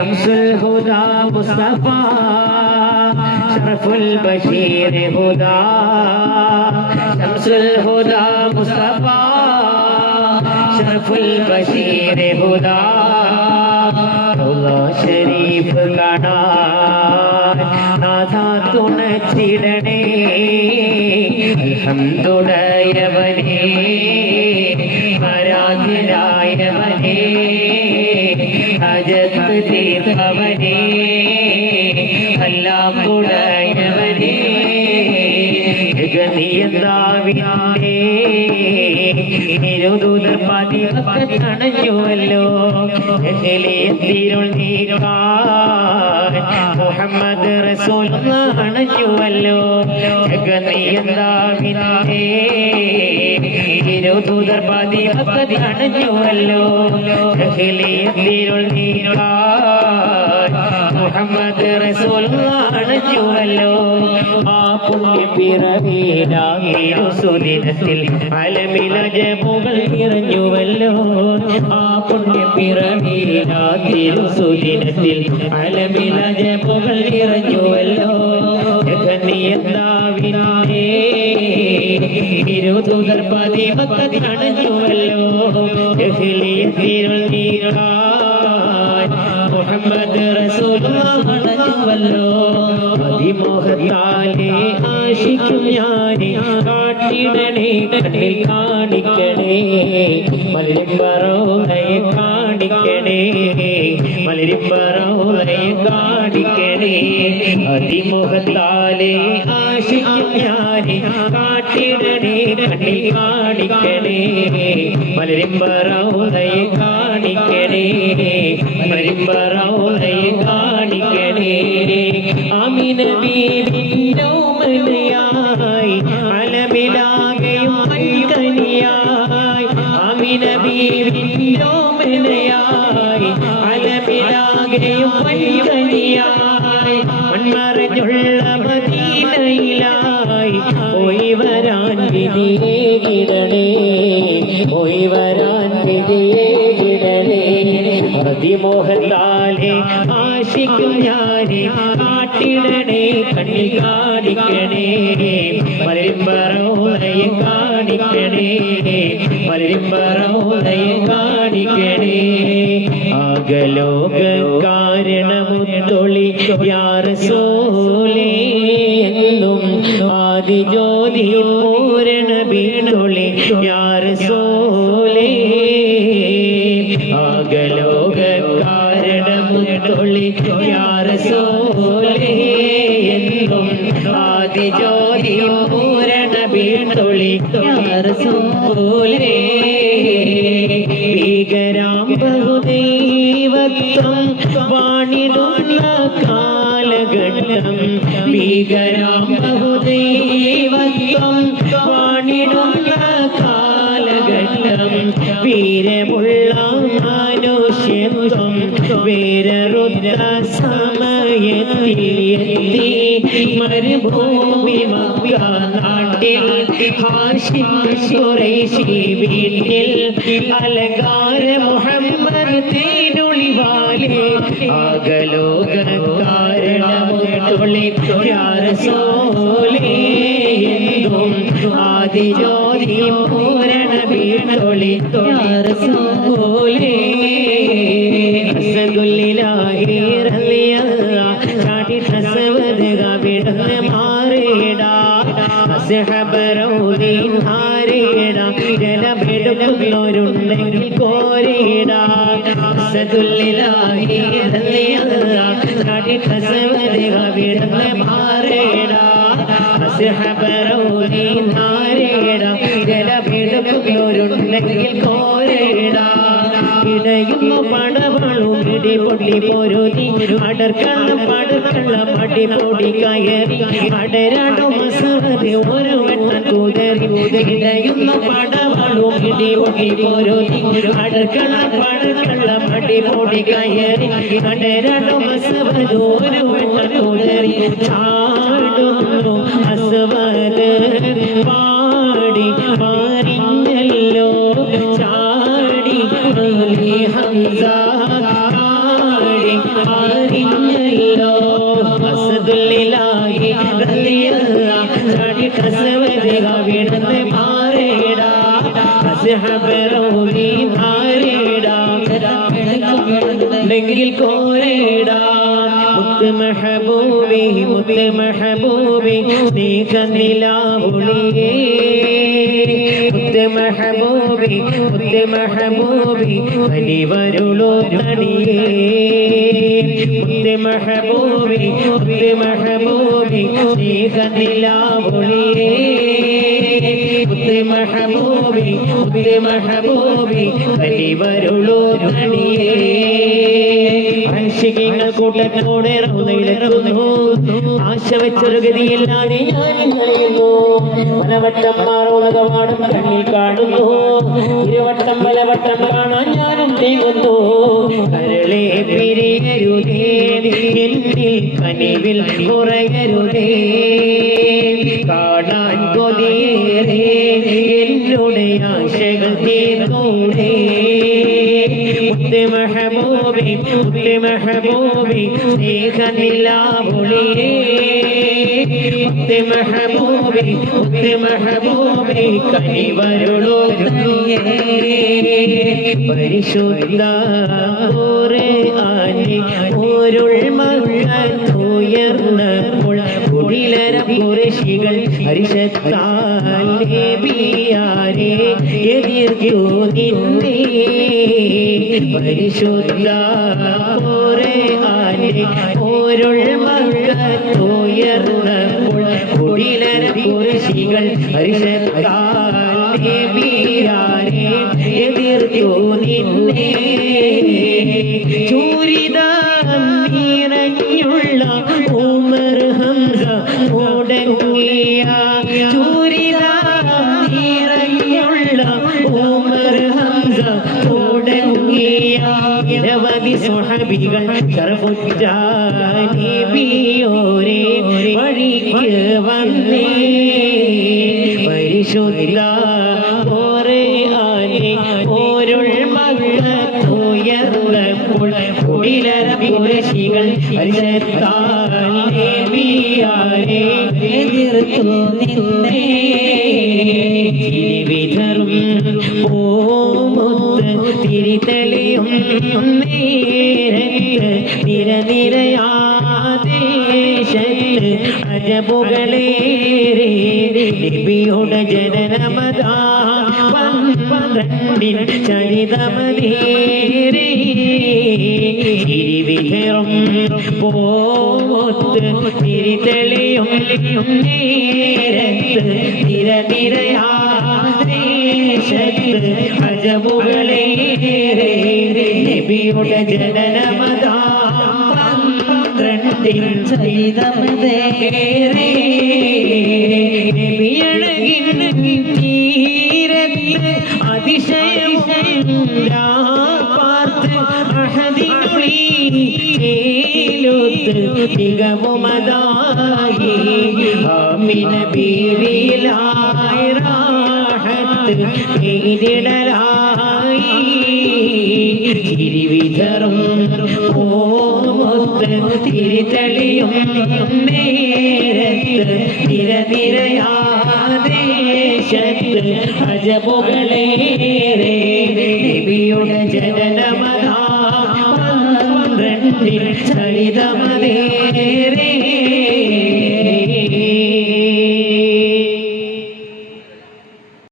شمس الهدى مصطفى شرف البشير هدى شمس الهدى مصطفى شرف البشير هدى الله شريف കാണാൻ നാഥാ തുണച്ചിടണേ അൽഹംദുലില്ലാഹി ആരാധ്യനായവനേ അജത്ത് തീർത്തവനേ എല്ലാം കുടയവനേ ജഗന്നിയന്താവിനെ നിരുദൂതർ പതിവക്കണഞ്ഞുവല്ലോ തിരുൾ നീരാൻ മുഹമ്മദ് റസൂൽ അണഞ്ഞുവല്ലോ ജഗന്നിയന്താവിനെ തിരുദൂതർ പതിവക്കണഞ്ഞുവല്ലോ തിരുൾ നീരാൻ മുഹമ്മദ് റസൂൽ അണഞ്ഞുവല്ലോ ആ പുണ്യപ്പിറവിയിലാകിരുസുദിനത്തിൽ അലമിലജമുകൾ നിറഞ്ഞുവല്ലോ ആ പുണ്യപ്പിറവിയിലാകിരുസുദിനത്തിൽ അലമിലജമുകൾ നിറഞ്ഞുവല്ലോ ജഗന്നിയന്താവിനെ ഇരുതൂതർ പതിവക്കണഞ്ഞുവല്ലോ തിരുൾ നീരാൻ മുഹമ്മദ് റസൂൽ അണഞ്ഞുവല്ലോ അതിമോഹത്താലെ ആശിക്കും ഞാനെ കാട്ടിടണേ കണ്ണിൽ കാണിക്കണേ മലരിപ്പറോലയെ കാണിക്കണേ മലരിപ്പറോലയെ കാണിക്കണേ അതിമോഹത്താലെ ആശിക്കും ഞാനെ കാട്ടിടണേ കണ്ണിൽ കാണിക്കണേ മലരിപ്പറോലയെ കാണിക്കണേ മലരിപ്പറോലയെ കാണിക്കണേ ആമിന ബീവിന്നോമനയായി അലമിലാകെയും കനിയായി ആമിന ബീവിന്നോമനയായി അലമിലാകെയും കനിയായി മൺമറഞ്ഞുള്ള മദീനയിലായി പോയി വരാൻ വിധിയേകിടണേ പോയി വരാൻ വിധിയേകിടണേ അതിമോഹത്താലെ ആശിക്കും ഞാനെ കാട്ടിടണേ കണ്ണിൽ കാണിക്കണേ മലരിമ്പറോലയെ കാണിക്കണേ മലരിമ്പറോലയെ കാണിക്കണേ ആകലോക കാരണമുത്തൊളി യാ റസൂലേ എന്നും ആദിജ്യോതി പൂരണ ബീതൊളി യാ റസൂലേ ആകലോക കാരണമുത്തൊളി യാ റസൂലേ എന്നും ആദിജ്യോതി പൂരണ ബീതൊളി യാ റസൂലേ ഭീകരാം ബഹുദൈവത്വം വാണിടുന്ന കാലഘട്ടം ഭീകരാം ബഹുദൈവത്വം വാണിടുന്ന കാലഘട്ടം വീരമുള്ള മനുഷ്യത്വം വീരരുദ്ര സമയത്തിൽ എത്തി മരുഭൂമി മക്ക നാട്ടിൽ ഹാഷിം ഖുറൈശി വീട്ടിൽ അലങ്കാര മുഹമ്മദ് തേനൊളിവാലേ ആകലോക കാരണമുത്തൊളി യാ റസൂലേ എന്നും ആദിജ്യോതി പൂരണ ബീതൊളി യാ റസൂലേ അസ്ദുലില്ലാഹി റളിയല്ലാഹു ചാടി പ്രസവദക വിടന്ന് മാറേടാ അസ്ഹബറൗദി ഹാരേടാ ജലബെടുക്കുന്നവരുണ്ടെങ്കിൽ കോരേടാ അസ്ദുലില്ലാഹി റളിയല്ലാഹു ചാടി പ്രസവദക വിടന്ന് മാറേടാ അസ്ഹബറൗദി ഹാരേടാ ജലബെടുക്കുന്നവരുണ്ടെങ്കിൽ കോരേടാ ഇടയുന്നു പടവളും ഇടി പൊട്ടി പൊരുതി അടർക്കള്ള പടക്കള്ള പടി പൊടി കയറി അടരാടോ മസവതി ഒരു വട്ടം കുതറി ഇടയുന്നു പടവളും ഇടി പൊട്ടി പൊരുതി അടർക്കള്ള പടക്കള്ള പടി പൊടി കയറി അടരാടോ മസവതി ഒരു വട്ടം കുതറി ചാടുന്നു അസവത് പാടി പാരിഞ്ഞല്ലോ ചാടി ഹംസ അറിഞ്ഞല്ലോ അസദുല്ലാഹി റളിയല്ലാഹു ചാടി കസവദ വീണത് മാറേടാ അസ്ഹബറോലി മാറേടാ നെങ്കിൽ കോരേടാ മുത്ത് മെഹബൂബി നീ കന്നിലാവുളിയേ മുത്ത് മെഹബൂബി വലിവരുളോ തടിയേ മുത്ത് മെഹബൂബി നീ കന്നിലാവുളിയേ മുത്ത് മെഹബൂബി വലിവരുളോ തടിയേ ആശികങ്ങൾ കൂട്ടത്തോടെ റൗദയിലെത്തുന്നു ആശ വെച്ചൊരു ഗതിയില്ലാതെ ഞാനും കഴിയുന്നു പലവട്ടം മാറുന്ന കവാടം കണ്ണിൽ കാണുന്നു ഇരുവട്ടം പലവട്ടം കാണാൻ ഞാനും നീങ്ങുന്നു കരളെ പിരിയരുതേ എന്നിൽ കനിവിൽ കുറയരുതേ കാണാൻ കൊതിയേറെ എന്നുടെ ആശകൾ തീർന്നൂടേ മുത്ത് മെഹബൂബി സ്നേഹനിലാവുളിയേ മുത്ത് മെഹബൂബി കനിവരുളോ പരിശുദ്ധ ഖുർആനിൽ ഒരുൾ മഴത്തുയർന്നപ്പോൾ കുടിലര ഖുറൈശികൾ ഹർഷത്താൽ നബിയാരെ എതിർത്തു നിന്നേ പരിശുദ്ധ ഖുർആനിൽ ഒരുൾ മഴത്തുയർന്നപ്പോൾ കുടിലര ഖുറൈശികൾ ഹർഷത്താൽ നബിയാരെ എതിർത്തു നിന്നേ ചൂരിത നിറഞ്ഞുള്ള ഉമർ ഹംസ ഓടങ്ങിയ ചൂരിത നിറഞ്ഞുള്ള ഉമർ ഹംസ ഓടങ്ങിയ നിരവധി സ്വഹബികൾ ശറഫുറ്റ നബിയോരെ വഴിക്ക് വന്നേ പരിശുദ്ധ ഖുർആനിൽ ഒരുൾ മഴത്തുയർന്നപ്പോൾ കുടിലര ഖുറൈശികൾ ഹർഷത്താൽ നബിയാരെ എതിർത്തു നിന്നേ ചിരിവിതറും പൂമുത്ത് തിരിതെളിയും നേരത്ത് നിരനിരയാദേശത്ത് അജബുകളേറെ നബിയുടെ ജനനമതാ പന്ത്രണ്ടിൽ ചരിതമതേറെ ചിരിവിതറും പൂമുത്ത് തിരിതെളിയും നേരത്ത് നിരനിരയാദേശത്ത് അജബുകളേറെ നബിയുടെ ജനനമതാ പന്ത്രണ്ടിൽ ചരിതമതേറെ നബിയഴകിൻ തീരത്ത് അതിശയവും പാർത്ത് അഹദിനുള്ളിലൊത്ത് തികവുമതായി ആമിന ബീവിലായി റാഹത്ത് എയ്തിടലായി ചിരിവിതറും പൂമുത്ത് തിരിതെളിയും നേരത്ത് നിരനിരയാദേശത്ത് അജബുകളേറെ നബിയുടെ ജനനമതാ പന്ത്രണ്ടിൽ ചരിതമതേ